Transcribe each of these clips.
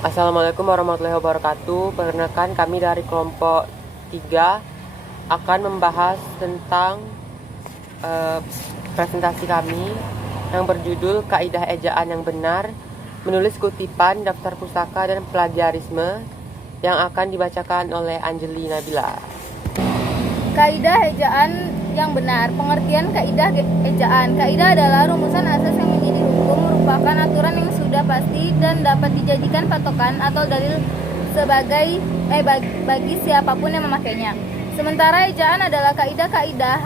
Assalamualaikum warahmatullahi wabarakatuh. Perkenalkan, kami dari kelompok 3 akan membahas tentang presentasi kami yang berjudul Kaidah Ejaan yang Benar, menulis kutipan daftar pustaka dan plagiarisme yang akan dibacakan oleh Anjeli Nabila. Kaidah ejaan yang benar. Pengertian kaidah ejaan. Kaidah adalah rumusan asas yang menjadi hukum, merupakan aturan yang sudah pasti dan dapat dijadikan patokan atau dalil sebagai bagi siapapun yang memakainya. Sementara ejaan adalah kaidah-kaidah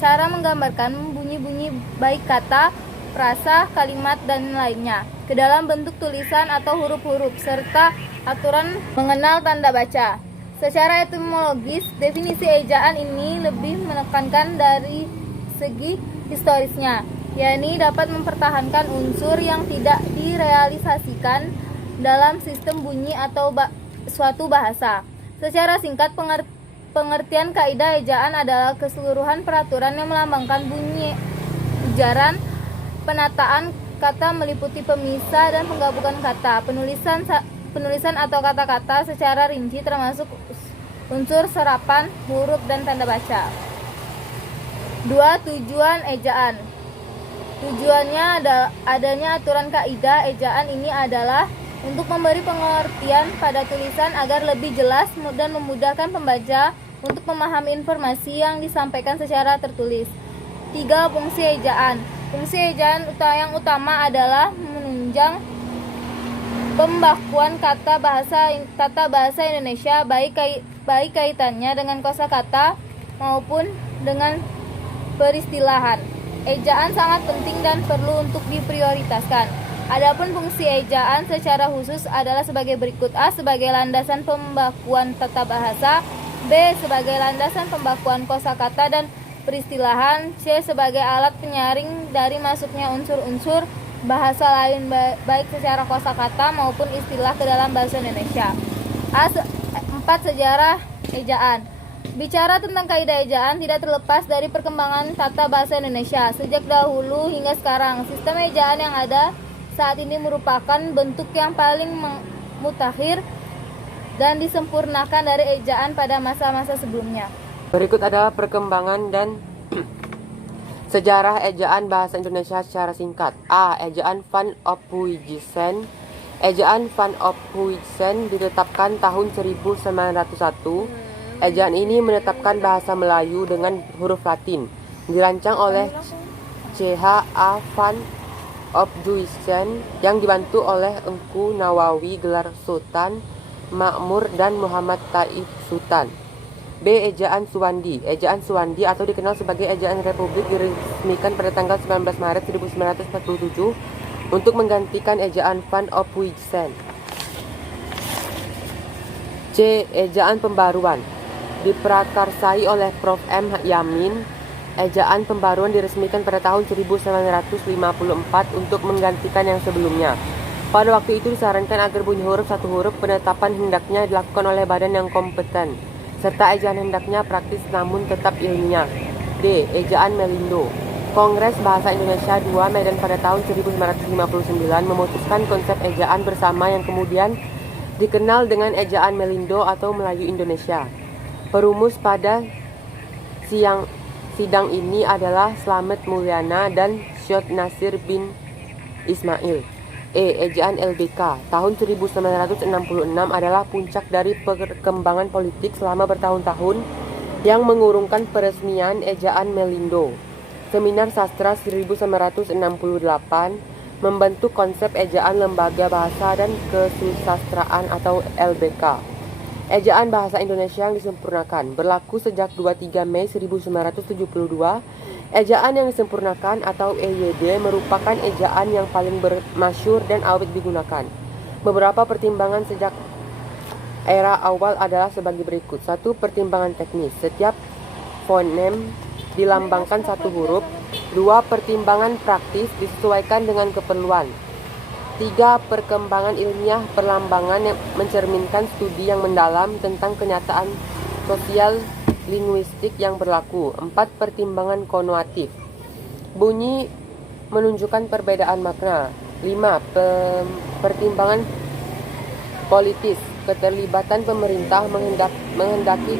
cara menggambarkan bunyi-bunyi baik kata, frasa, kalimat dan lainnya ke dalam bentuk tulisan atau huruf-huruf serta aturan mengenal tanda baca. Secara etimologis, definisi ejaan ini lebih menekankan dari segi historisnya, yakni dapat mempertahankan unsur yang tidak direalisasikan dalam sistem bunyi atau suatu bahasa. Secara singkat, pengertian kaidah ejaan adalah keseluruhan peraturan yang melambangkan bunyi ujaran, penataan kata meliputi pemisah dan penggabungan kata, penulisan atau kata-kata secara rinci termasuk unsur serapan, huruf, dan tanda baca. 2. Tujuan ejaan. Tujuannya adanya aturan kaidah ejaan ini adalah untuk memberi pengertian pada tulisan agar lebih jelas dan memudahkan pembaca untuk memahami informasi yang disampaikan secara tertulis. 3. Fungsi ejaan. Fungsi ejaan yang utama adalah menunjang pembakuan tata bahasa Indonesia baik kaitannya dengan kosakata maupun dengan peristilahan. Ejaan sangat penting dan perlu untuk diprioritaskan. Adapun fungsi ejaan secara khusus adalah sebagai berikut: A. Sebagai landasan pembakuan tata bahasa, B. Sebagai landasan pembakuan kosakata dan peristilahan, C. Sebagai alat penyaring dari masuknya unsur-unsur bahasa lain baik secara kosakata maupun istilah ke dalam bahasa Indonesia. 4. Sejarah ejaan. Bicara tentang kaidah ejaan tidak terlepas dari perkembangan tata bahasa Indonesia. Sejak dahulu hingga sekarang, sistem ejaan yang ada saat ini merupakan bentuk yang paling mutakhir dan disempurnakan dari ejaan pada masa-masa sebelumnya. Berikut adalah perkembangan dan sejarah ejaan bahasa Indonesia secara singkat. A. Ejaan Van Ophuijsen. Ejaan Van Ophuijsen ditetapkan tahun 1901. Ejaan ini menetapkan bahasa Melayu dengan huruf Latin. Dirancang oleh C.H.A. Van Ophuijsen yang dibantu oleh Engku Nawawi gelar Sultan Makmur dan Muhammad Taif Sultan. B. Ejaan Suwandi. Ejaan Suwandi atau dikenal sebagai Ejaan Republik diresmikan pada tanggal 19 Maret 1947 untuk menggantikan Ejaan Van Ophuijsen. C. Ejaan Pembaruan. Diprakarsai oleh Prof. M. Yamin, Ejaan Pembaruan diresmikan pada tahun 1954 untuk menggantikan yang sebelumnya. Pada waktu itu disarankan agar bunyi huruf satu huruf penetapan hendaknya dilakukan oleh badan yang kompeten, serta ejaan hendaknya praktis namun tetap ilmiah. D. Ejaan Melindo. Kongres Bahasa Indonesia II Medan pada tahun 1959 memutuskan konsep ejaan bersama yang kemudian dikenal dengan Ejaan Melindo atau Melayu Indonesia. Perumus pada sidang ini adalah Slamet Mulyana dan Syed Nasir bin Ismail. E. Ejaan LBK. Tahun 1966 adalah puncak dari perkembangan politik selama bertahun-tahun yang mengurungkan peresmian Ejaan Melindo. Seminar Sastra 1968 membentuk konsep Ejaan Lembaga Bahasa dan Kesusastraan atau LBK. Ejaan Bahasa Indonesia yang disempurnakan berlaku sejak 23 Mei 1972. Ejaan yang disempurnakan atau EYD merupakan ejaan yang paling masyhur dan awet digunakan. Beberapa pertimbangan sejak era awal adalah sebagai berikut. 1. Pertimbangan teknis. Setiap fonem dilambangkan satu huruf. 2. Pertimbangan praktis disesuaikan dengan keperluan. 3. Perkembangan ilmiah perlambangan yang mencerminkan studi yang mendalam tentang kenyataan sosial linguistik yang berlaku. 4. Pertimbangan konotatif. Bunyi menunjukkan perbedaan makna. 5. Pertimbangan Politis, keterlibatan pemerintah menghendaki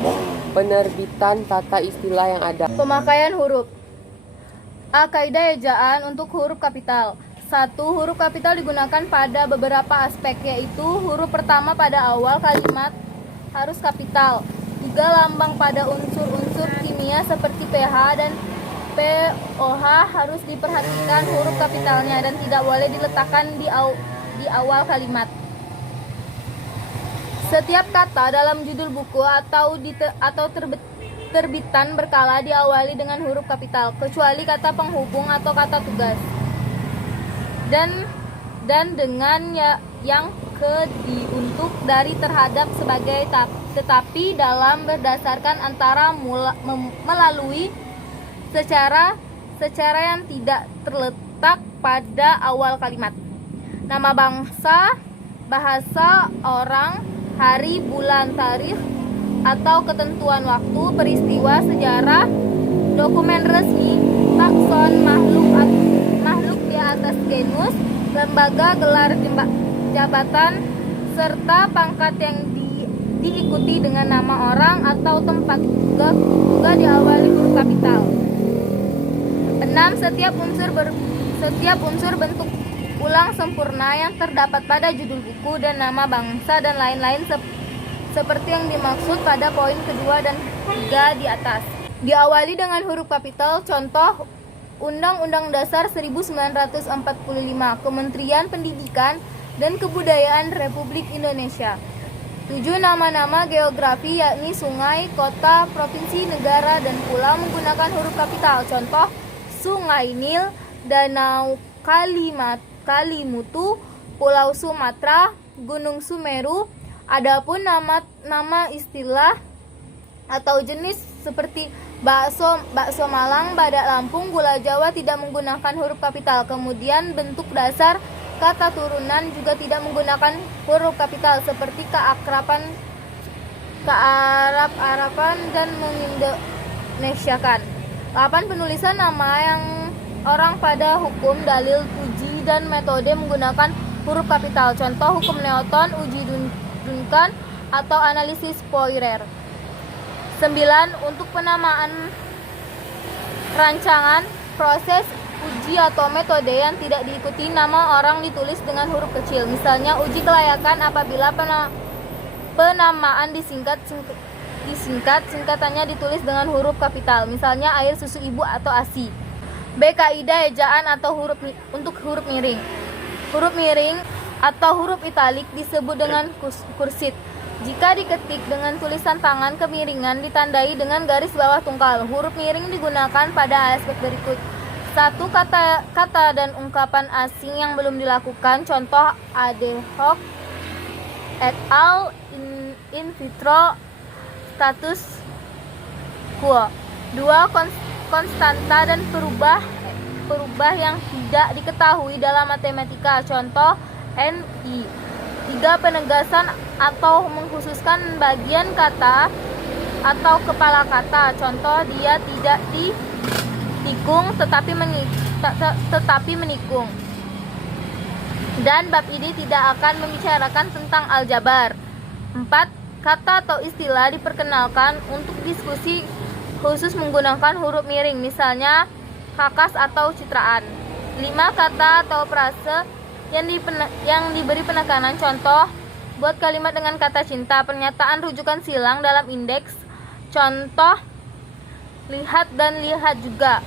penerbitan tata istilah yang ada. Pemakaian huruf. A. Kaidah ejaan untuk huruf kapital. 1. Huruf kapital digunakan pada beberapa aspek, yaitu huruf pertama pada awal kalimat harus kapital. 3. Lambang pada unsur-unsur kimia seperti pH dan POH harus diperhatikan huruf kapitalnya dan tidak boleh diletakkan di awal kalimat. Setiap kata dalam judul buku atau terbitan berkala diawali dengan huruf kapital, kecuali kata penghubung atau kata tugas. Dan dengan yang diuntuk dari terhadap sebagai tetapi dalam berdasarkan antara melalui secara yang tidak terletak pada awal kalimat. Nama bangsa, bahasa orang, hari, bulan, tarikh, atau ketentuan waktu, peristiwa, sejarah, dokumen resmi, takson, makhluk di atas genus, lembaga, gelar jabatan, serta pangkat yang diikuti dengan nama orang atau tempat juga diawali huruf kapital. 6. Setiap unsur bentuk ulang sempurna yang terdapat pada judul buku dan nama bangsa dan lain-lain seperti yang dimaksud pada poin kedua dan 3 di atas diawali dengan huruf kapital. Contoh Undang-Undang Dasar 1945, Kementerian Pendidikan dan Kebudayaan Republik Indonesia. 7. Nama-nama geografi yakni sungai, kota, provinsi, negara, dan pulau menggunakan huruf kapital. Contoh Sungai Nil, Danau Kalimutu, Pulau Sumatera, Gunung Sumeru. Adapun nama istilah atau jenis seperti bakso Malang, badak Lampung, gula Jawa tidak menggunakan huruf kapital. Kemudian bentuk dasar kata turunan juga tidak menggunakan huruf kapital seperti kearab-araban dan mengindonesiakan. 8. Penulisan nama yang orang pada hukum, dalil, uji, dan metode menggunakan huruf kapital. Contoh hukum Newton, uji Duncan, atau analisis Poirer. 9. Untuk penamaan rancangan, proses, uji, atau metode yang tidak diikuti nama orang ditulis dengan huruf kecil. Misalnya uji kelayakan apabila penamaan singkatannya ditulis dengan huruf kapital. Misalnya air susu ibu atau ASI. B. Kaidah ejaan atau untuk huruf miring. Huruf miring atau huruf italik disebut dengan kursit. Jika diketik dengan tulisan tangan, kemiringan ditandai dengan garis bawah tunggal. Huruf miring digunakan pada aspek berikut. 1. Kata dan ungkapan asing yang belum dilakukan. Contoh Adhoc et al. In vitro status quo. 2. Konstanta dan perubah yang tidak diketahui dalam matematika. Contoh NI. 3. Penegasan atau mengkhususkan bagian kata atau kepala kata. Contoh dia tidak ditikung tetapi menikung. Dan bab ini tidak akan membicarakan tentang aljabar. 4. Kata atau istilah diperkenalkan untuk diskusi khusus menggunakan huruf miring, misalnya kakas atau citraan. 5. Kata atau frase yang diberi penekanan. Contoh, buat kalimat dengan kata cinta. Pernyataan rujukan silang dalam indeks. Contoh, lihat dan lihat juga.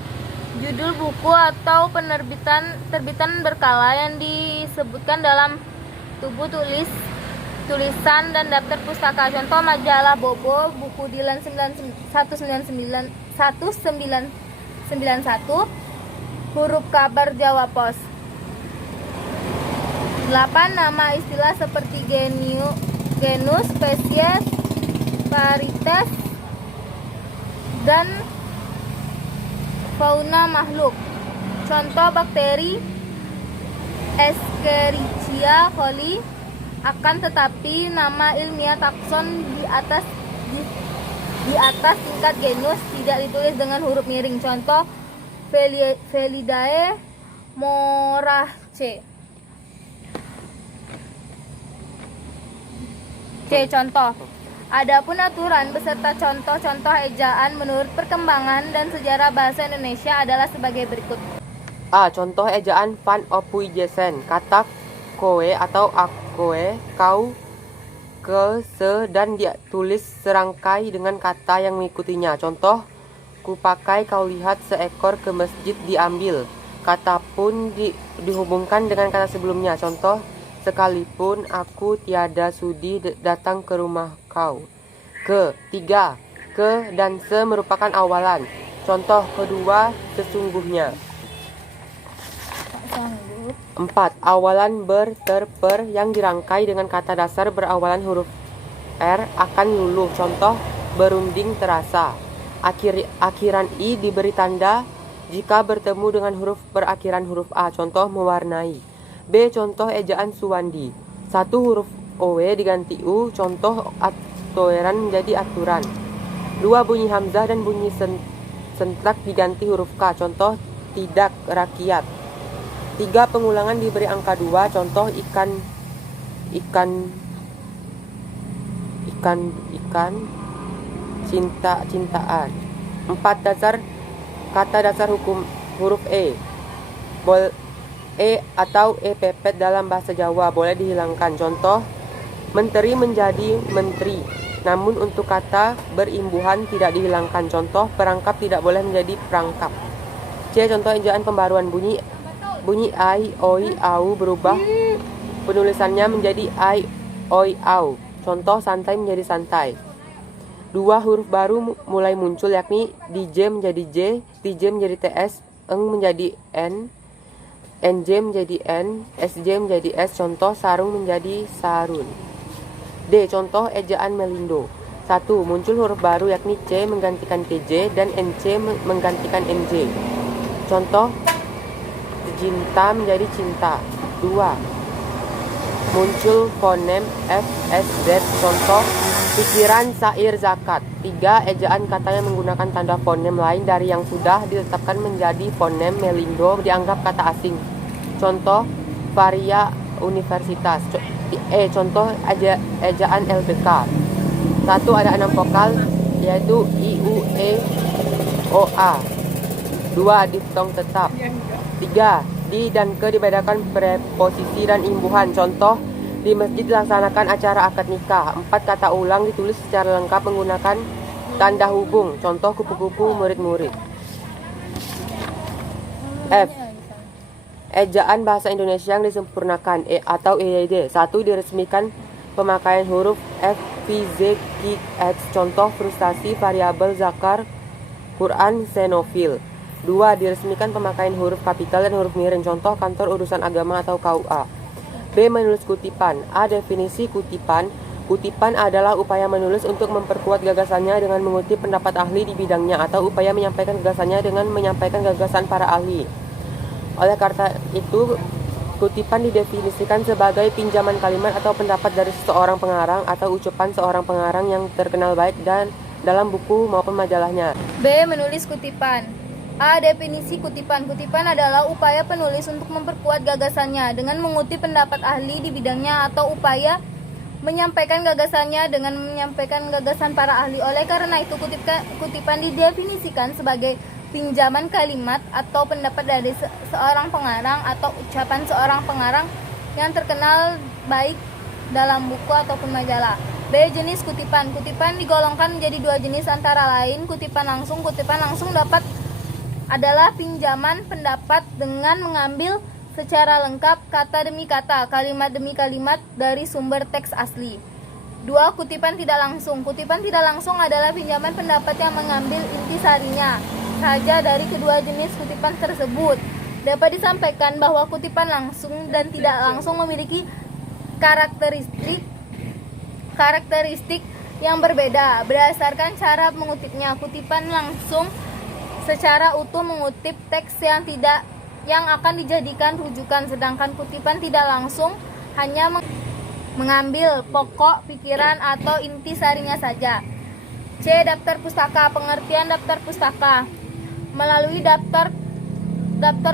Judul buku atau terbitan berkala yang disebutkan dalam tubuh tulisan dan daftar pustaka. Contoh majalah Bobo, buku Dilan 1991, huruf kabar Jawa Pos. 8. Nama istilah seperti genus, spesies, varietas, dan fauna makhluk. Contoh bakteri Escherichia coli. Akan tetapi nama ilmiah takson di atas tingkat genus tidak ditulis dengan huruf miring. Contoh Felidae moraceae. C. Contoh. Adapun aturan beserta contoh-contoh ejaan menurut perkembangan dan sejarah bahasa Indonesia adalah sebagai berikut. A. Contoh ejaan van Ophuijsen. Kata koe atau akoe, kau, ke, se, dan ditulis serangkai dengan kata yang mengikutinya. Contoh, kupakai kau lihat seekor ke masjid diambil. Kata pun dihubungkan dengan kata sebelumnya. Contoh, sekalipun aku tiada sudi datang ke rumah kau. Ketiga, ke dan se merupakan awalan. Contoh kedua, sesungguhnya. 4. Awalan ber, ter, per yang dirangkai dengan kata dasar berawalan huruf R akan luluh. Contoh, berunding terasa. Akhiran I diberi tanda jika bertemu dengan huruf berakhiran huruf A. Contoh, mewarnai. B. Contoh ejaan Suwandi. 1. Huruf OW diganti U. Contoh, atoeran menjadi aturan. 2. Bunyi hamzah dan bunyi sentak diganti huruf K. Contoh, tidak rakyat. 3. Pengulangan diberi angka 2. Contoh, ikan, cintaan. 4. Kata dasar hukum huruf E. E atau E pepet dalam bahasa Jawa boleh dihilangkan. Contoh, menteri menjadi menteri. Namun untuk kata berimbuhan tidak dihilangkan. Contoh, perangkap tidak boleh menjadi perangkap. C. Contoh ejaan pembaruan. Bunyi ai, oi, au berubah penulisannya menjadi ai, oi, au. Contoh, santai menjadi santai. 2. Huruf baru mulai muncul, yakni DJ menjadi J, TJ menjadi TS, eng menjadi N, NJ menjadi N, SJ menjadi S. Contoh, sarung menjadi sarun. D. Contoh ejaan Melindo. 1. Muncul huruf baru, yakni C menggantikan TJ dan NC menggantikan NJ. Contoh, cinta menjadi cinta. 2. Muncul fonem F, S, Z. Contoh, pikiran, sair, zakat. 3. Ejaan kata yang menggunakan tanda fonem lain dari yang sudah ditetapkan menjadi fonem Melindo dianggap kata asing. Contoh, varia, universitas. Contoh ejaan LBK. 1. Ada 6 vokal, yaitu I, U, E, O, A. 2. Diftong tetap. 3. Di dan ke dibedakan preposisi dan imbuhan. Contoh, di masjid dilaksanakan acara akad nikah. 4. Kata ulang ditulis secara lengkap menggunakan tanda hubung. Contoh, kupu-kupu murid-murid. F. Ejaan bahasa Indonesia yang disempurnakan atau EYD. 1. Diresmikan pemakaian huruf F, V, Z, K, X. Contoh, frustasi, variabel, zakar, Quran, xenofil. 2. Diresmikan pemakaian huruf kapital dan huruf miring. Contoh, kantor urusan agama atau KUA. B. Menulis kutipan. A. Definisi kutipan. Kutipan adalah upaya menulis untuk memperkuat gagasannya dengan mengutip pendapat ahli di bidangnya atau upaya menyampaikan gagasannya dengan menyampaikan gagasan para ahli. Oleh karena itu, kutipan didefinisikan sebagai pinjaman kalimat atau pendapat dari seorang pengarang atau ucapan seorang pengarang yang terkenal baik dan dalam buku maupun majalahnya. B. Menulis kutipan. A. Definisi kutipan. Kutipan adalah upaya penulis untuk memperkuat gagasannya dengan mengutip pendapat ahli di bidangnya atau upaya menyampaikan gagasannya dengan menyampaikan gagasan para ahli. Oleh karena itu, kutipan didefinisikan sebagai pinjaman kalimat atau pendapat dari seorang pengarang atau ucapan seorang pengarang yang terkenal baik dalam buku ataupun majalah. B. Jenis kutipan. Kutipan digolongkan menjadi 2 jenis antara lain kutipan langsung. Kutipan langsung adalah pinjaman pendapat dengan mengambil secara lengkap kata demi kata, kalimat demi kalimat dari sumber teks asli. 2. Kutipan tidak langsung. Kutipan tidak langsung adalah pinjaman pendapat yang mengambil intisarinya saja dari kedua jenis kutipan tersebut. Dapat disampaikan bahwa kutipan langsung dan tidak langsung memiliki karakteristik yang berbeda berdasarkan cara mengutipnya. Kutipan langsung secara utuh mengutip teks yang akan dijadikan rujukan, sedangkan kutipan tidak langsung hanya mengambil pokok pikiran atau intisarinya saja. C. Daftar pustaka. Pengertian daftar pustaka melalui daftar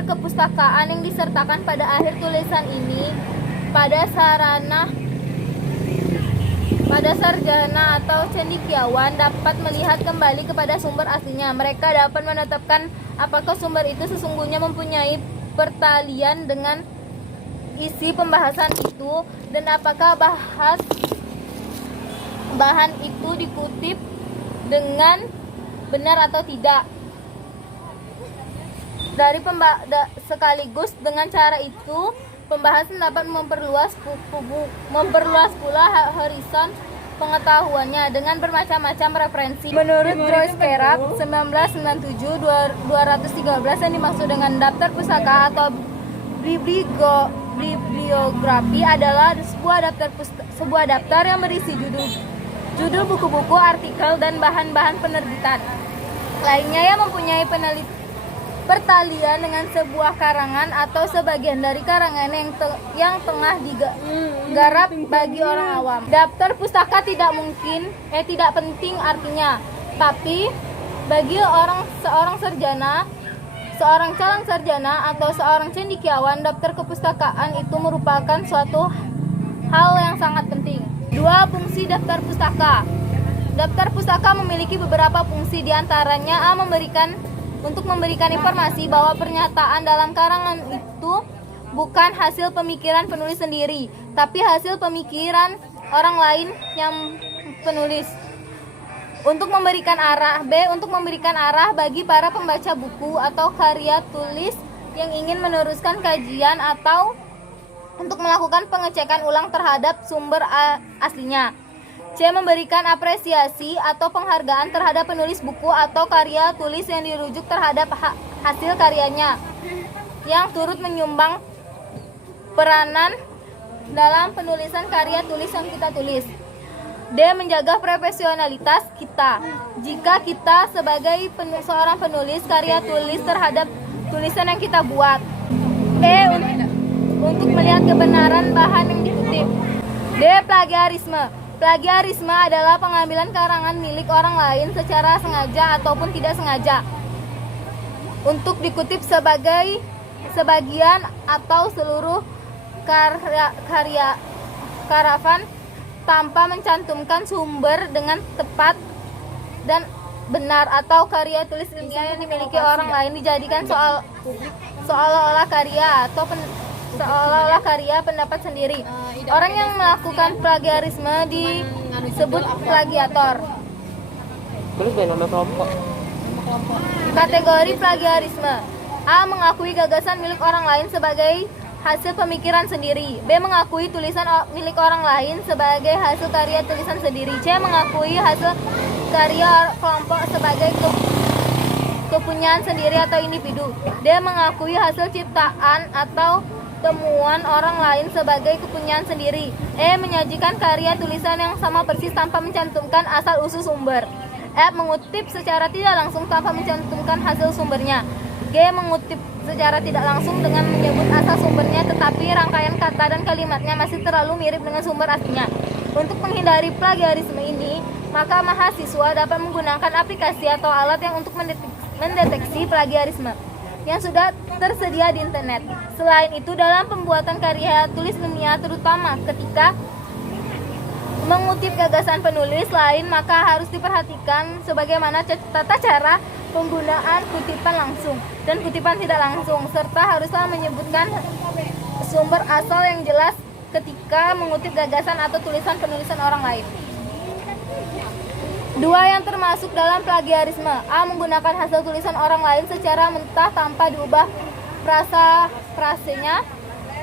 kepustakaan yang disertakan pada akhir tulisan ini pada pada sarjana atau cendekiawan dapat melihat kembali kepada sumber aslinya. Mereka dapat menetapkan apakah sumber itu sesungguhnya mempunyai pertalian dengan isi pembahasan itu dan apakah bahan itu dikutip dengan benar atau tidak. Sekaligus dengan cara itu pembahasan dapat memperluas pula horizon pengetahuannya dengan bermacam-macam referensi. Menurut Joyce Carab 1997-213 yang dimaksud dengan daftar pustaka atau bibliografi adalah sebuah daftar yang berisi judul buku-buku, artikel, dan bahan-bahan penerbitan lainnya yang mempunyai pertalian dengan sebuah karangan atau sebagian dari karangan yang tengah digarap bagi orang awam. Daftar pustaka tidak penting artinya, tapi bagi seorang calon sarjana atau seorang cendekiawan, daftar kepustakaan itu merupakan suatu hal yang sangat penting. 2. Fungsi daftar pustaka. Daftar pustaka memiliki beberapa fungsi, diantaranya untuk memberikan informasi bahwa pernyataan dalam karangan itu bukan hasil pemikiran penulis sendiri, tapi hasil pemikiran orang lain yang penulis. Untuk memberikan arah. B. Untuk memberikan arah bagi para pembaca buku atau karya tulis yang ingin meneruskan kajian atau untuk melakukan pengecekan ulang terhadap sumber aslinya. C. Memberikan apresiasi atau penghargaan terhadap penulis buku atau karya tulis yang dirujuk terhadap hasil karyanya yang turut menyumbang peranan dalam penulisan karya tulis yang kita tulis. D. Menjaga profesionalitas kita. Jika kita sebagai seorang penulis karya tulis terhadap tulisan yang kita buat. E. Untuk melihat kebenaran bahan yang dikutip. D. Plagiarisme. Plagiarisme adalah pengambilan karangan milik orang lain secara sengaja ataupun tidak sengaja untuk dikutip sebagian atau seluruh karyawan tanpa mencantumkan sumber dengan tepat dan benar, atau karya tulis ilmiah yang dimiliki orang lain dijadikan seolah-olah karya pendapat sendiri. Orang yang melakukan plagiarisme disebut plagiator. Tulis deh nama kelompok. Kategori plagiarisme. A. Mengakui gagasan milik orang lain sebagai hasil pemikiran sendiri. B. Mengakui tulisan milik orang lain sebagai hasil karya tulisan sendiri. C. Mengakui hasil karya kelompok sebagai kepunyaan sendiri atau individu. D. Mengakui hasil ciptaan atau temuan orang lain sebagai kepunyaan sendiri. E. Menyajikan karya tulisan yang sama persis tanpa mencantumkan asal-usul sumber. F. Mengutip secara tidak langsung tanpa mencantumkan hasil sumbernya. G. Mengutip secara tidak langsung dengan menyebut asal sumbernya tetapi rangkaian kata dan kalimatnya masih terlalu mirip dengan sumber aslinya. Untuk menghindari plagiarisme ini, maka mahasiswa dapat menggunakan aplikasi atau alat yang untuk mendeteksi plagiarisme yang sudah tersedia di internet. Selain itu, dalam pembuatan karya tulis ilmiah, terutama ketika mengutip gagasan penulis lain, maka harus diperhatikan sebagaimana tata cara penggunaan kutipan langsung dan kutipan tidak langsung, serta haruslah menyebutkan sumber asal yang jelas ketika mengutip gagasan atau tulisan penulisan orang lain. 2. Yang termasuk dalam plagiarisme. A. Menggunakan hasil tulisan orang lain secara mentah tanpa diubah frasenya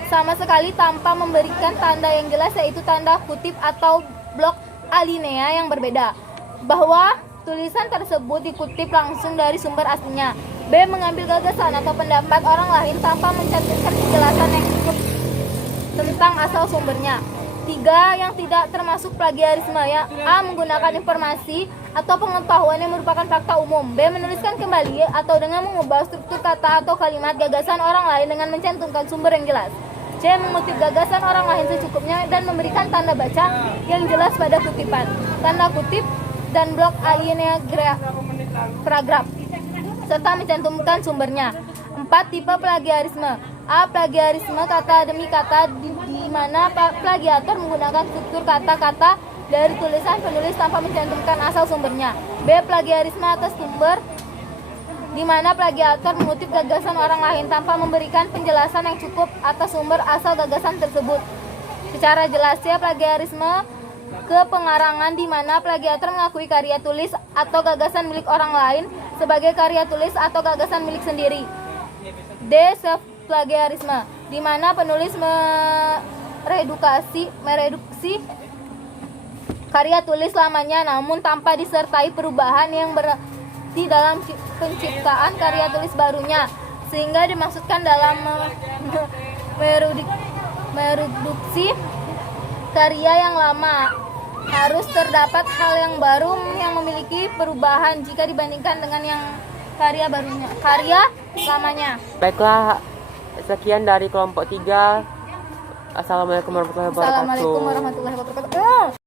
sama sekali, tanpa memberikan tanda yang jelas yaitu tanda kutip atau blok alinea yang berbeda bahwa tulisan tersebut dikutip langsung dari sumber aslinya. B. Mengambil gagasan atau pendapat orang lain tanpa mencantumkan penjelasan yang cukup tentang asal sumbernya. 3. Yang tidak termasuk plagiarisme ya. A. Menggunakan informasi atau pengetahuan yang merupakan fakta umum. B. Menuliskan kembali atau dengan mengubah struktur kata atau kalimat gagasan orang lain dengan mencantumkan sumber yang jelas. C. Mengutip gagasan orang lain secukupnya dan memberikan tanda baca yang jelas pada kutipan, tanda kutip, dan blok alinea paragraf, serta mencantumkan sumbernya. 4. Tipe plagiarisme. A. Plagiarisme kata demi kata, di mana plagiator menggunakan struktur kata-kata dari tulisan penulis tanpa mencantumkan asal sumbernya. B. Plagiarisme atas sumber, di mana plagiator mengutip gagasan orang lain tanpa memberikan penjelasan yang cukup atas sumber asal gagasan tersebut. Secara jelas, C. Plagiarisme kepengarangan, di mana plagiator mengakui karya tulis atau gagasan milik orang lain sebagai karya tulis atau gagasan milik sendiri. D. Self plagiarisme, di mana penulis mereduksi karya tulis lamanya namun tanpa disertai perubahan yang berarti dalam penciptaan karya tulis barunya, sehingga dimaksudkan dalam mereduksi karya yang lama harus terdapat hal yang baru yang memiliki perubahan jika dibandingkan dengan yang karya lamanya. Baiklah, sekian dari kelompok 3. Assalamualaikum warahmatullahi wabarakatuh. Assalamualaikum warahmatullahi wabarakatuh.